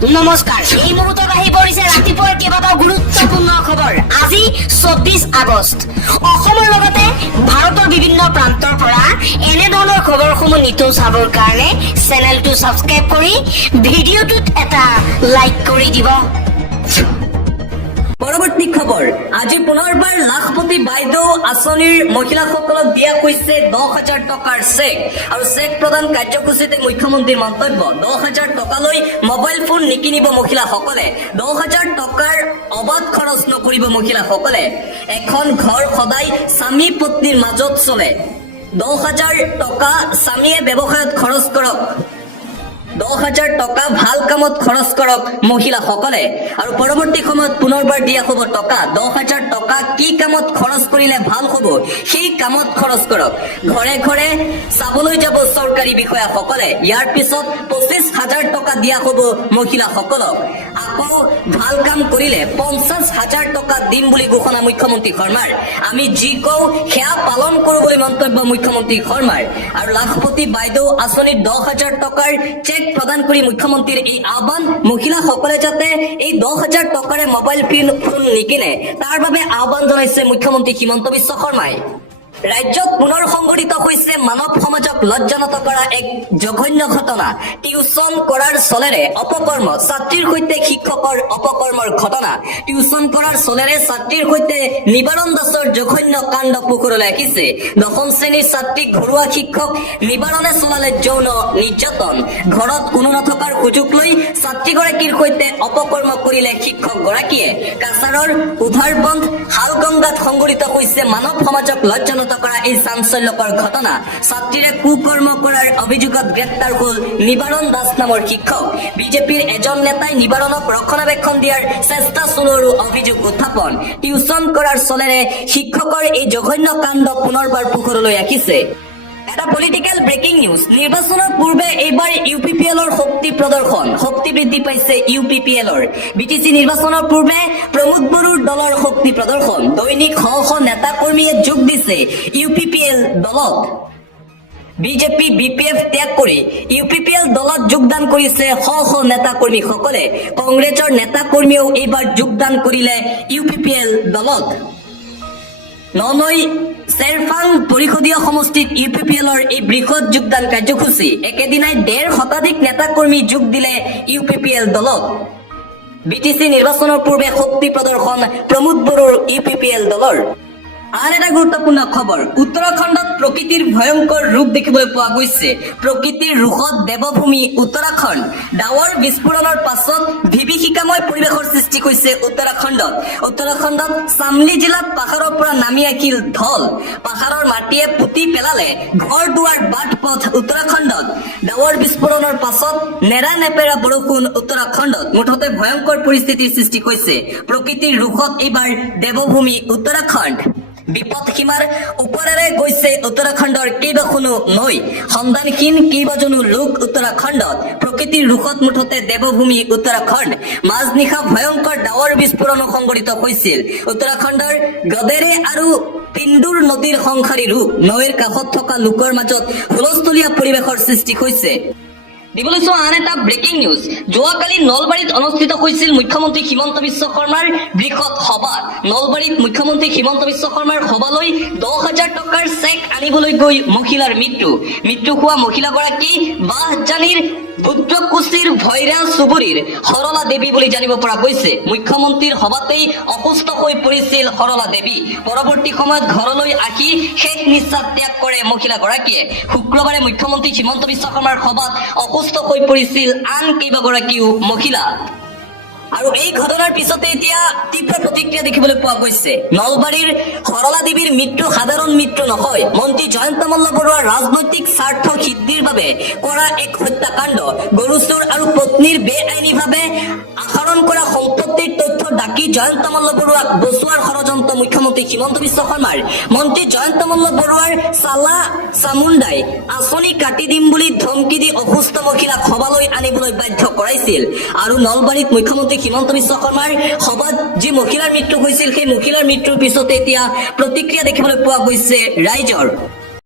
নমস্কাৰ, এই মুহূৰ্তত আহি পৰিছে ৰাতিপুৱাৰ কেইবাটাও গুৰুত্বপূৰ্ণ খবৰ। আজি 24 আগষ্ট। অসমৰ লগতে ভাৰতৰ বিভিন্ন প্ৰান্তৰ পৰা এনেধৰণৰ খবৰসমূহ নিতৌ চাবৰ কাৰণে চেনেলটো ছাবস্ক্ৰাইব কৰি ভিডিঅ'টোত এটা লাইক কৰি দিব। পৰৱৰ্তী খবৰ, আজি পুনৰবাৰ লাখপতি বাইদেউ আঁচনিৰ মহিলাসকলক দিয়া হৈছে 10,000 টকাৰ চেক আৰু চেক প্ৰদান কাৰ্যসূচীতে মুখ্যমন্ত্ৰীৰ মন্তব্য। 10,000 টকালৈ মোবাইল ফোন নিকিনিব মহিলাসকলে, 10,000 টকাৰ অবাধ খৰচ নকৰিব মহিলাসকলে। এখন ঘৰ সদায় স্বামী পত্নীৰ মাজত চলে। 10,000 টকা স্বামীয়ে ব্যৱসায়ত খৰচ কৰক, 10,000 টকা ভাল কামত খৰচ কৰক মহিলাসকলে। আৰু পৰৱৰ্তী সময়ত পুনৰবাৰ দিয়া হ'ব টকা। 10,000 টকা কি কামত খৰচ কৰিলে ভাল হ'ব সেই কামত খৰচ কৰক। ঘৰে ঘৰে চাবলৈ যাব চৰকাৰী বিষয়াসকলে। ইয়াৰ পিছত 25,000 টকা দিয়া হ'ব মহিলাসকলক। আকৌ ভাল কাম কৰিলে 50,000 টকা দিম বুলি ঘোষণা মুখ্যমন্ত্ৰী শৰ্মাৰ। আমি যি কওঁ সেয়া পালন কৰো বুলি মন্তব্য মুখ্যমন্ত্ৰী শৰ্মাৰ। আৰু লাখপতি বাইদেউ আঁচনিত 10,000 টকাৰ চেক প্ৰদান কৰি মুখ্যমন্ত্ৰীৰ এই আহ্বান, মহিলাসকলে যাতে এই 10,000 টকাৰে মোবাইল ফোন নিকিনে তাৰ বাবে আহ্বান জনাইছে মুখ্যমন্ত্ৰী হিমন্ত বিশ্ব শৰ্মাই। ৰাজ্যত পুনৰ সংঘটিত হৈছে মানৱ সমাজক লজ্জানত কৰা এক জঘন্য ঘটনা। টিউচন কৰাৰ চলেৰে অপকৰ্ম, ছাত্ৰীৰ সৈতে শিক্ষকৰ অপকৰ্মৰ ঘটনা। টিউচন কৰাৰ চলেৰে ছাত্ৰীৰ সৈতে নিবাৰণ দাসৰ জঘন্য কাণ্ড পোহৰলৈ আহিছে। 10ম শ্ৰেণীৰ ছাত্ৰীক ঘৰুৱা শিক্ষক নিবাৰণে চলালে যৌন নিৰ্যাতন। ঘৰত কোনো নথকাৰ সুযোগ লৈ ছাত্ৰীগৰাকীৰ সৈতে অপকৰ্ম কৰিলে শিক্ষকগৰাকীয়ে। কাছাৰৰ উধাৰবন্ধ হালগংগাত সংঘটিত হৈছে মানৱ সমাজক লজ্জানত কৰা এই চাঞ্চল্যকৰ ঘটনা। ছাত্ৰীৰে কুকৰ্ম কৰাৰ অভিযোগত গ্ৰেপ্তাৰ হল নিবাৰণ দাস নামৰ শিক্ষক। বিজেপিৰ এজন নেতাই নিবাৰণক ৰক্ষণাবেক্ষণ দিয়াৰ চেষ্টা চলোৱাৰো অভিযোগ উত্থাপন। টিউচন কৰাৰ চলেৰে শিক্ষকৰ এই জঘন্য কাণ্ড পুনৰবাৰ পোহৰলৈ আহিছে। এটা পলিটিকেল ব্ৰেকিং নিউজ। নিৰ্বাচনৰ পূৰ্বে এইবাৰ UPPLৰ শক্তি প্ৰদৰ্শন, শক্তি বৃদ্ধি পাইছে UPPLৰ। BTC নিৰ্বাচনৰ পূৰ্বে প্ৰমোদ বড়োৰ দলৰ শক্তি প্ৰদৰ্শন। দৈনিক শ শ নেতা কৰ্মীয়ে যোগ দিছে UPPL দলত। বিজেপি BPF ত্যাগ কৰি UPPL দলত যোগদান কৰিছে শ শ নেতা কৰ্মীসকলে। কংগ্ৰেছৰ নেতা কৰ্মীয়েও এইবাৰ যোগদান কৰিলে UPPL দলত। ননৈ চেৰফাং পৰিষদীয় সমষ্টিত UPPLৰ এই বৃহৎ যোগদান কাৰ্যসূচী। একেদিনাই 1.5 শতাধিক নেতা কৰ্মী যোগ দিলে UPPL দলত। BTC নিৰ্বাচনৰ পূৰ্বে শক্তি প্ৰদৰ্শন প্ৰমোদ বড়োৰ UPPL দলৰ। আন এটা গুৰুত্বপূৰ্ণ খবৰ, উত্তৰাখণ্ডত প্ৰকৃতিৰ ভয়ংকৰ ৰূপ দেখিবলৈ পোৱা গৈছে। প্ৰকৃতিৰ ৰোষত দেৱভূমি উত্তৰাখণ্ড। ডাৱৰ বিস্ফোৰণৰ পাছত বিভীষিকাময় পৰিৱেশৰ সৃষ্টি হৈছে উত্তৰাখণ্ডত। উত্তৰাখণ্ডত চামলি জিলাত পাহাৰৰ পৰা নামি আহিল ঢল। পাহাৰৰ মাটিয়ে পুতি পেলালে ঘৰ দুৱাৰ বাট পথ উত্তৰাখণ্ডত। ডাৱৰ বিস্ফোৰণৰ পাছত নেৰা নেপেৰা বৰষুণ উত্তৰাখণ্ডত। মুঠতে ভয়ংকৰ পৰিস্থিতিৰ সৃষ্টি হৈছে। প্ৰকৃতিৰ ৰোষত এইবাৰ দেৱভূমি উত্তৰাখণ্ড। বিপদ সীমাৰ ওপৰেৰে গৈছে উত্তৰাখণ্ডৰ কেইবাখনো নৈ। সন্ধানহীন কেইবাজনো লোক উত্তৰাখণ্ডত। প্ৰকৃতিৰ ৰোষত মুঠতে দেৱভূমি উত্তৰাখণ্ড। মাজনিশা ভয়ংকৰ ডাৱৰ বিস্ফোৰণো সংঘটিত হৈছিল উত্তৰাখণ্ডৰ গদেৰে আৰু পিণ্ডুৰ নদীৰ সংসাৰী ৰূপ। নৈৰ কাষত থকা লোকৰ মাজত হুলস্থলীয়া পৰিৱেশৰ সৃষ্টি হৈছে। দিবলৈ চোৱা আন এটা ব্ৰেকিং নিউজ। যোৱাকালি নলবাৰীত অনুষ্ঠিত হৈছিল মুখ্যমন্ত্ৰী হিমন্ত বিশ্ব শৰ্মাৰ বৃহৎ সভা। নলবাৰীত মুখ্যমন্ত্ৰী হিমন্ত বিশ্ব শৰ্মাৰ সভালৈ 10,000 টকাৰ চেক আনিবলৈ গৈ মহিলাৰ মৃত্যু হোৱা মহিলাগৰাকী বাহজানিৰ বুদ্ৰকুচিৰ ভৈৰা চুবুৰীৰ সৰলা দেৱী বুলি জানিব পৰা গৈছে। মুখ্যমন্ত্ৰীৰ সভাতেই অসুস্থ হৈ পৰিছিল সৰলা দেৱী। পৰৱৰ্তী সময়ত ঘৰলৈ আহি শেষ নিশ্বাস ত্যাগ কৰে মহিলাগৰাকীয়ে। শুক্ৰবাৰে মুখ্যমন্ত্ৰী হিমন্ত বিশ্ব শৰ্মাৰ সভাত অসুস্থ হৈ পৰিছিল আন কেইবাগৰাকীও মহিলা। আৰু এই ঘটনাৰ পিছতে এতিয়া তীব্ৰ প্ৰতিক্ৰিয়া দেখিবলৈ পোৱা গৈছে। নলবাৰীৰ সৰলা দেৱীৰ মৃত্যু সাধাৰণ মৃত্যু নহয়, মন্ত্ৰী জয়ন্ত মল্ল বৰুৱাৰ ৰাজনৈতিক স্বাৰ্থ সিদ্ধিৰ বাবে কৰা এক হত্যাকাণ্ড। গৰু চোৰ আৰু পত্নীৰ বেআইনীভাৱে আহৰণ কৰা সম্পত্তিৰ তথ্য ডাকি জয়ন্ত মল্ল বৰুৱাক বচোৱাৰ ষড়যন্ত্ৰ মুখ্যমন্ত্ৰী হিমন্ত বিশ্ব শৰ্মাৰ। মন্ত্ৰী জয়ন্ত মল্ল বৰুৱাৰ চালা চামুণ্ডাই আঁচনি কাটি দিম বুলি ধমকি দি অসুস্থ মহিলাক সভালৈ আনিবলৈ বাধ্য কৰাইছিল। আৰু নলবাৰীত মুখ্যমন্ত্ৰী হিমন্ত বিশ্ব শৰ্মাৰ সভাত যি মহিলাৰ মৃত্যু হৈছিল সেই মহিলাৰ মৃত্যুৰ পিছতে এতিয়া প্ৰতিক্ৰিয়া দেখিবলৈ পোৱা গৈছে ৰাইজৰ।